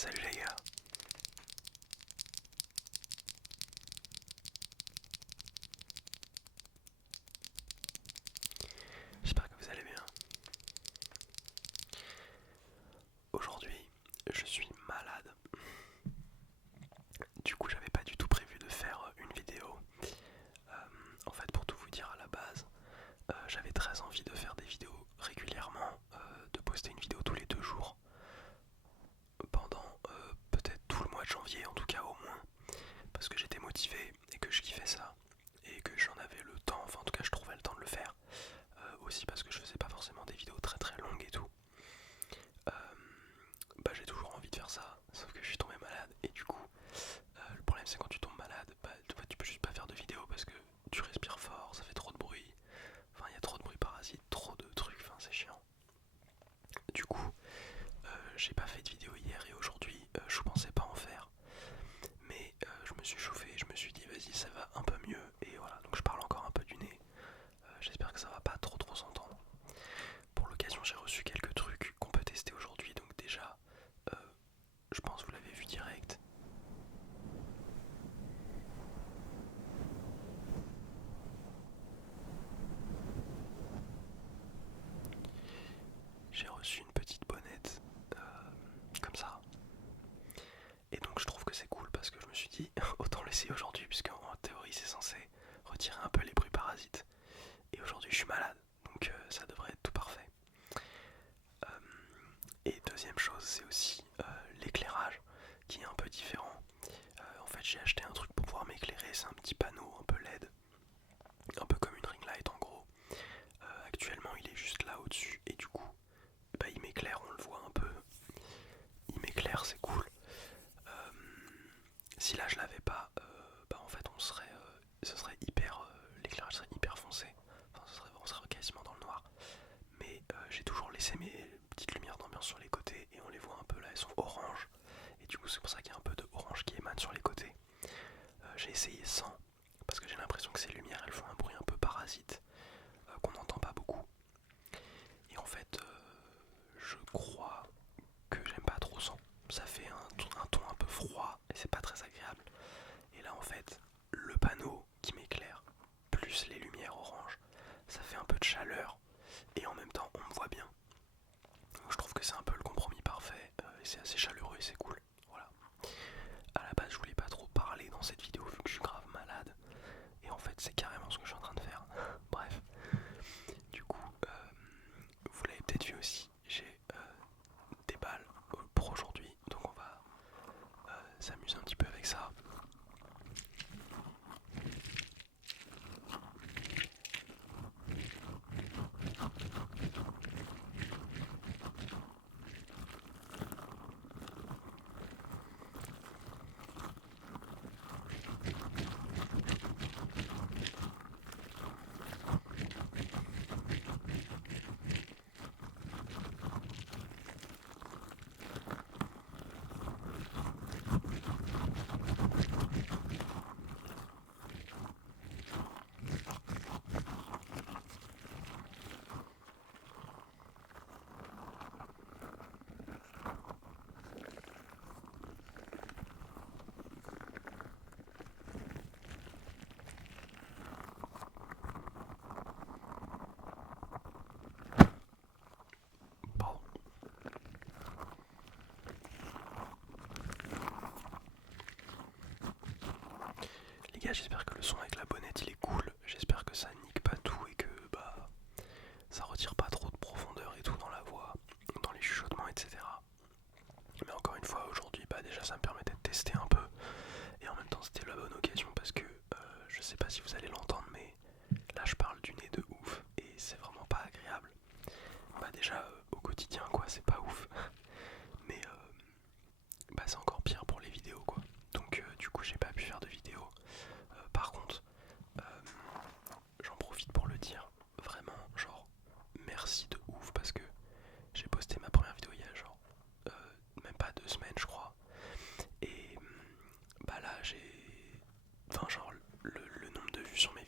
Salut les gars. J'espère que vous allez bien. Aujourd'hui, je suis malade. Du coup, j'avais pas du tout prévu de faire une vidéo. En fait, pour tout vous dire à la base, j'avais très envie de faire des vidéos régulièrement, de poster une vidéo tous les 2 jours pendant peut-être tout le mois de janvier, en tout cas au moins, parce que j'étais motivé et que je kiffais ça et que j'en avais le temps, enfin en tout cas je trouvais le temps de le faire. Aussi parce que je faisais pas forcément des vidéos très très longues et tout. Euh, j'ai toujours envie de faire ça, sauf que je suis tombé malade et du coup le problème c'est quand tu tombes malade, tu peux juste pas faire de vidéo parce que tu respires fort, ça fait trop de bruit, enfin il y a trop de bruit parasite, trop de trucs, enfin c'est chiant. Du coup j'ai pas fait de vidéo hier et aujourd'hui je pensais pas en faire, mais je me suis chauffé et je me suis dit vas-y ça va un peu mieux et voilà, donc je parle encore un peu du nez. J'espère que ça va pas trop s'entendre. Pour l'occasion, j'ai reçu quelques trucs qu'on peut tester aujourd'hui. Donc déjà, euh, je pense que vous l'avez vu direct. J'ai reçu une petite bonnette comme ça. Et donc je trouve que c'est cool parce que je me suis dit autant l'essayer aujourd'hui puisque en théorie c'est censé retirer un peu les bruits parasites. Et aujourd'hui je suis malade, donc ça devrait être tout parfait. Euh, et deuxième chose, c'est aussi l'éclairage qui est un peu différent. En fait j'ai acheté un truc pour pouvoir m'éclairer, c'est un petit panneau un peu LED, un peu comme une ring light en gros. Actuellement il est juste là au-dessus et du coup il m'éclaire, on le voit un peu. Il m'éclaire, c'est cool. Euh, Si là je l'avais pas, en fait ce serait hyper, l'éclairage serait hyper foncé. Enfin on serait quasiment dans le noir. Mais j'ai toujours laissé mes petites lumières d'ambiance sur les côtés et on les voit un peu là, elles sont oranges. Et du coup c'est pour ça qu'il y a un peu de orange qui émane sur les côtés. J'ai essayé sans, parce que j'ai l'impression que ces lumières elles font un bruit un peu parasite, qu'on n'entend pas beaucoup. Et en fait, je crois que j'aime pas trop sans. Ça fait un ton un peu froid et c'est pas très agréable. Et là en fait, le panneau qui m'éclaire, plus les lumières oranges, ça fait un peu de chaleur et en même temps on me voit bien. Donc je trouve que c'est un peu le compromis parfait et c'est assez chaleureux et c'est cool. Voilà. À la base je voulais pas trop parler dans cette vidéo vu que je suis grave malade. Et en fait c'est carrément ce que je suis en train de faire. Bref. Du coup, vous l'avez peut-être vu aussi, j'ai des balles pour aujourd'hui. Donc on va s'amuser un petit peu avec ça. Pardon. Les gars, j'espère que le son avec la bonnette il est cool. J'espère que ça nique pas tout et que ça retire pas trop de profondeur et tout dans la voix, dans les chuchotements, etc. Mais encore une fois, aujourd'hui, déjà ça me permettait de tester un peu. Et en même temps, c'était la bonne occasion parce que je sais pas si vous allez l'entendre, mais là je parle du nez de ouf et c'est vraiment pas agréable. Déjà au quotidien, quoi, c'est pas ouf. Mais c'est encore pire pour les vidéos, quoi. Donc, du coup, j'ai pas pu faire de vidéo. Par contre, euh, j'en profite pour le dire, vraiment, genre, merci de ouf parce que j'ai posté ma première vidéo il y a genre même pas 2 semaines, je crois. Et là, j'ai. Enfin, genre, le nombre de vues sur mes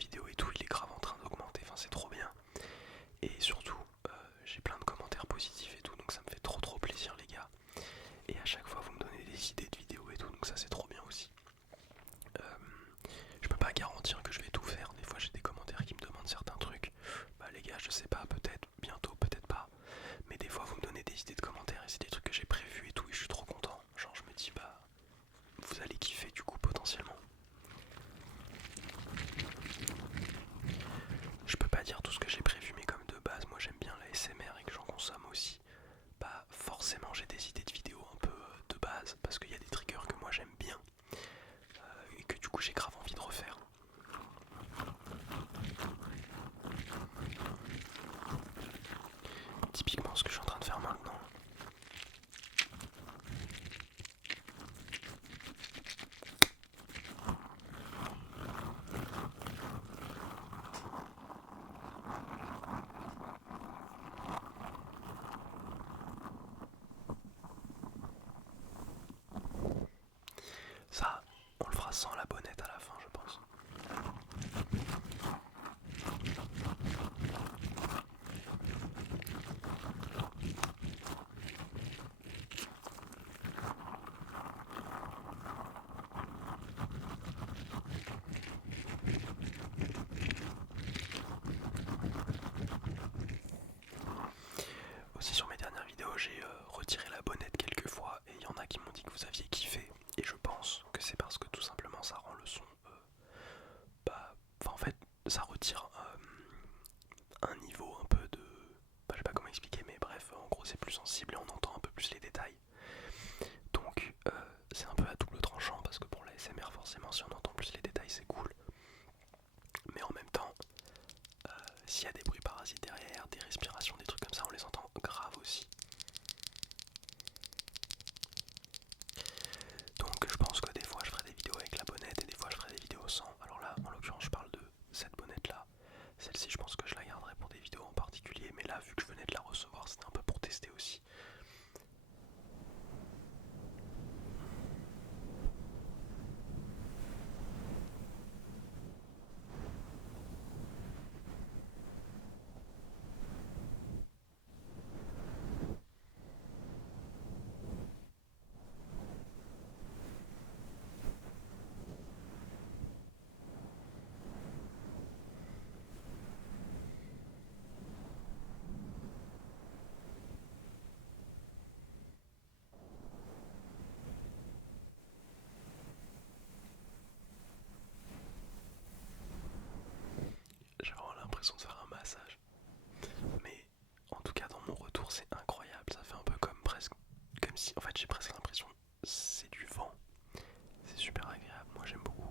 j'ai retiré la bonnette quelques fois et il y en a qui m'ont dit que vous aviez kiffé. Et je pense que c'est parce que tout simplement ça rend le son, en fait, ça retire un niveau un peu de, je sais pas comment expliquer, mais bref, en gros c'est plus sensible et on entend un peu plus les détails. Donc c'est un peu à double tranchant parce que pour la SMR forcément si on entend plus les détails c'est cool. Mais en même temps, s'il y a des bruits parasites derrière, des respirations, des trucs comme ça, on les entend grave aussi. Donc je pense que des fois je ferai des vidéos avec la bonnette et des fois je ferai des vidéos sans. Alors là en l'occurrence je parle de cette bonnette là. Celle-ci je pense que je la garderai pour des vidéos en particulier, mais là vu que je venais de la recevoir c'était un peu pour tester aussi. J'ai vraiment l'impression de faire un massage. Mais en tout cas dans mon retour c'est incroyable, ça fait un peu comme si, en fait j'ai presque l'impression c'est du vent. C'est super agréable, moi j'aime beaucoup.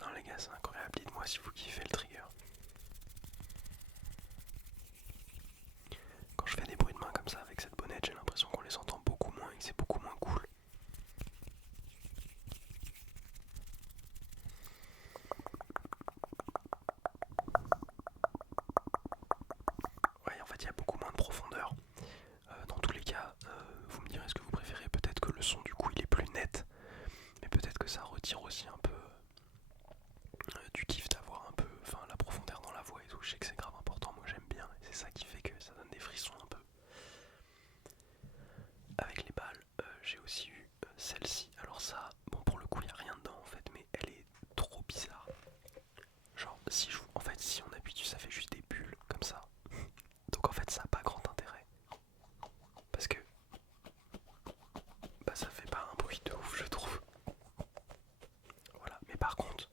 Non les gars c'est incroyable, dites-moi si vous kiffez le trigger. Quand je fais des bruits de main comme ça avec cette bonnette j'ai l'impression qu'on les entend beaucoup moins et que c'est beaucoup moins cool. Ouais en fait il y a beaucoup moins de profondeur. Dans tous les cas, vous me direz ce que vous préférez, peut-être que le son du coup il est plus net, mais peut-être que ça retire aussi un peu du kiff d'avoir un peu, la profondeur dans la voix et tout. Je sais que c'est grave important, moi j'aime bien, et c'est ça qui fait que ça donne des frissons un peu. Avec les balles, j'ai aussi eu celle-ci. Alors ça, bon pour le coup il n'y a rien dedans en fait, mais elle est trop bizarre. Genre si on appuie dessus ça fait juste des bulles comme ça. Donc en fait ça n'a pas grand intérêt. Parce que ça fait pas un bruit de ouf je trouve. Voilà, mais par contre,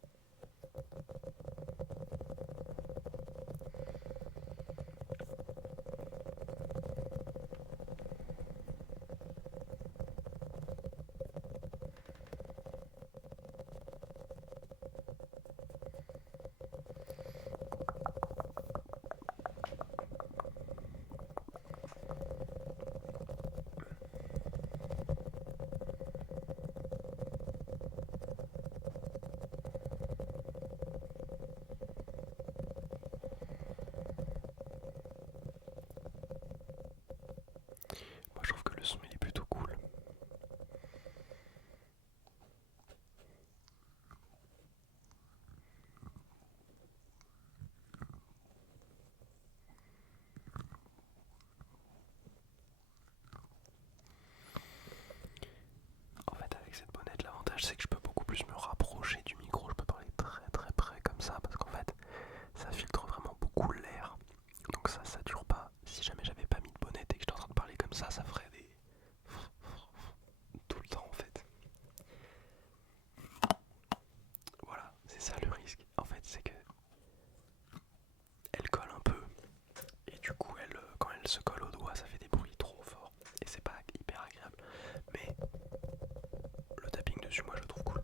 moi je trouve que le son il est plutôt cool. En fait avec cette bonnette l'avantage c'est que je peux beaucoup plus me rapprocher du micro, je peux parler très très près comme ça parce qu'en fait ça filtre vraiment beaucoup l'air. Donc ça sature pas. Si jamais j'avais pas mis de bonnette et que j'étais en train de parler comme ça ferait des tout le temps en fait. Voilà, c'est ça le risque. En fait c'est que elle colle un peu et du coup quand elle se colle au doigt ça fait des bruits trop forts et c'est pas hyper agréable. Mais le tapping dessus moi je le trouve cool.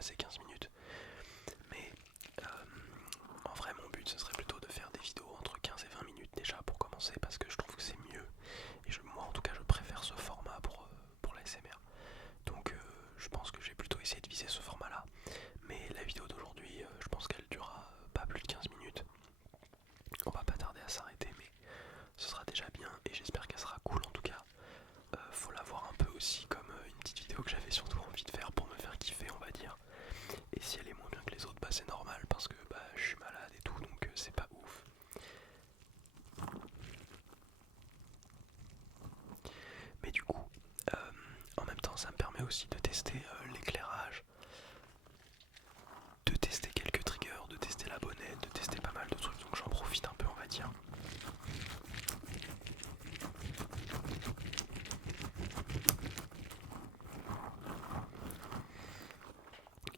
dépasser 15 minutes. Mais en vrai mon but ce serait plutôt de faire des vidéos entre 15 et 20 minutes déjà pour commencer, parce que je trouve que c'est mieux. Et moi en tout cas je préfère ce format pour l'ASMR. Donc je pense que j'ai plutôt essayé de viser ce format là. Mais la vidéo d'aujourd'hui je pense qu'elle durera pas plus de 15 minutes. On va pas tarder à s'arrêter, mais ce sera déjà bien et j'espère qu'elle sera cool en tout cas. Faut la voir un peu aussi comme une petite vidéo que j'avais surtout envie de faire pour me faire kiffer, on va dire. Et si elle est moins bien que les autres, bah c'est normal parce que bah je suis malade et tout, donc c'est pas ouf. Mais du coup, en même temps ça me permet aussi de tester l'éclairage, de tester quelques triggers, de tester la bonnette, de tester pas mal de trucs, donc j'en profite un peu on va dire.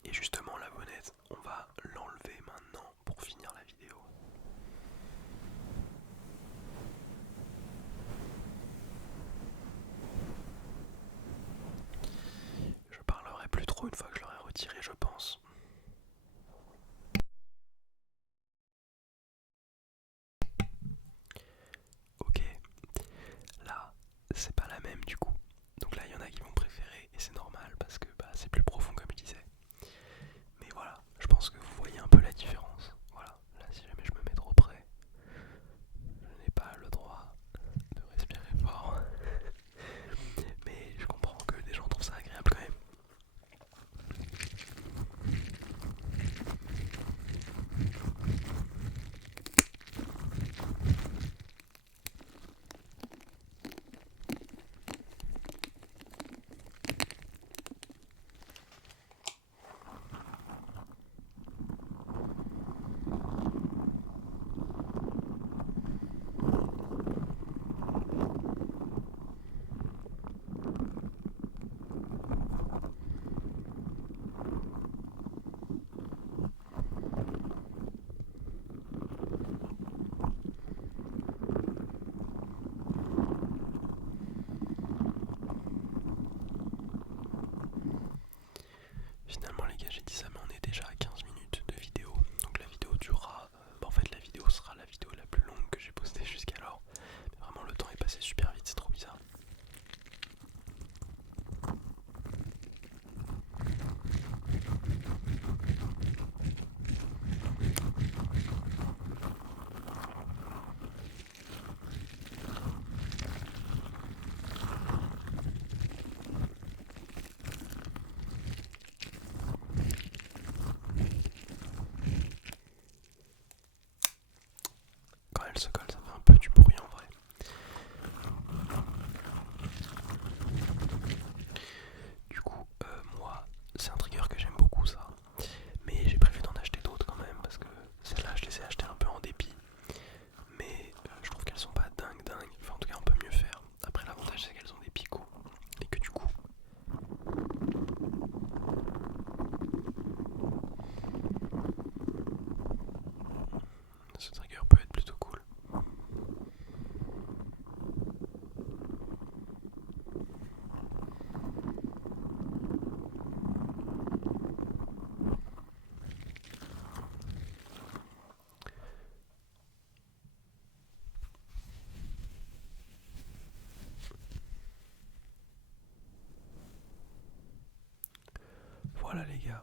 Et justement la bonnette, on va l'enlever maintenant pour finir la vidéo. Je parlerai plus trop une fois que je l'aurai retiré, je pense. Ok, là c'est pas la même du coup. Donc là il y en a qui vont préférer et c'est normal parce que bah, c'est plus profond comme je disais. Mais voilà, je pense que vous voyez un peu la différence. Voilà, là si jamais je me mets trop près, je n'ai pas le droit de respirer fort. Mais je comprends que des gens trouvent ça agréable quand même. Finalement les gars j'ai dit ça mais on est déjà à 15 minutes de vidéo. Donc la vidéo durera, en fait la vidéo sera la vidéo la plus longue que j'ai postée jusqu'alors. Mais vraiment le temps est passé super vite, c'est trop bizarre. Quand elle se colle ça fait un peu du bruit en vrai. Du coup moi c'est un trigger que j'aime beaucoup ça. Mais j'ai prévu d'en acheter d'autres quand même parce que celles-là je les ai achetées un peu en dépit. Mais je trouve qu'elles sont pas dingues. Enfin en tout cas on peut mieux faire. Après l'avantage c'est qu'elles ont des picots. Et que du coup ce trigger peut être plutôt cool. Voilà les gars,